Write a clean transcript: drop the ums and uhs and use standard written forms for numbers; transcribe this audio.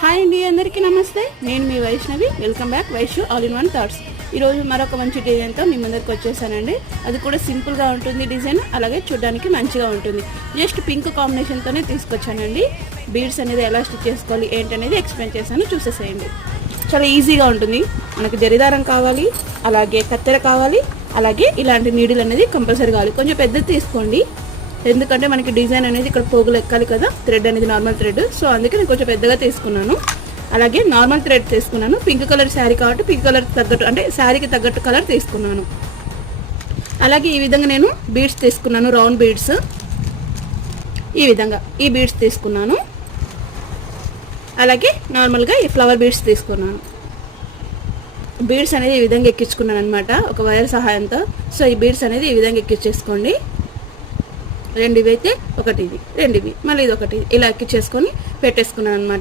Hi అండి, అందరికీ నమస్తే. నేను మీ Vaishnavi. Welcome back Vaishnavi all in one thoughts. ఈరోజు మరొక మంచి డిజైన్తో మీ ముందరికి వచ్చేసానండి. అది కూడా సింపుల్గా ఉంటుంది డిజైన్, అలాగే చూడడానికి మంచిగా ఉంటుంది. జస్ట్ పింక్ కాంబినేషన్తోనే తీసుకొచ్చానండి. బీడ్స్ అనేది ఎలా స్టిచ్ చేసుకోవాలి ఏంటనేది ఎక్స్ప్లెయిన్ చేశాను, చూసేసేయండి. చాలా ఈజీగా ఉంటుంది. మనకి జరీదారం కావాలి, అలాగే కత్తెర కావాలి, అలాగే ఇలాంటి నీడిల్ అనేది కంపల్సరీ కావాలి. కొంచెం పెద్దది తీసుకోండి, ఎందుకంటే మనకి డిజైన్ అనేది ఇక్కడ పోగులు ఎక్కాలి కదా. థ్రెడ్ అనేది నార్మల్ థ్రెడ్, సో అందుకే నేను కొంచెం పెద్దగా తీసుకున్నాను. అలాగే నార్మల్ థ్రెడ్ తీసుకున్నాను. పింక్ కలర్ శారీ కాబట్టి పింక్ కలర్ తగ్గట్టు, అంటే శారీకి తగ్గట్టు కలర్ తీసుకున్నాను. అలాగే ఈ విధంగా నేను బీడ్స్ తీసుకున్నాను, రౌండ్ బీడ్స్. ఈ విధంగా ఈ బీడ్స్ తీసుకున్నాను. అలాగే నార్మల్గా ఈ ఫ్లవర్ బీడ్స్ తీసుకున్నాను. బీడ్స్ అనేది ఈ విధంగా ఎక్కించుకున్నాను అనమాట, ఒక వైర్ సహాయంతో. సో ఈ బీడ్స్ అనేది ఈ విధంగా ఎక్కించేసుకోండి. రెండివి అయితే ఒకటి, ఇది రెండివి, మళ్ళీ ఇది ఒకటి, ఇలా ఎక్కించేసుకొని పెట్టేసుకున్నాను అనమాట.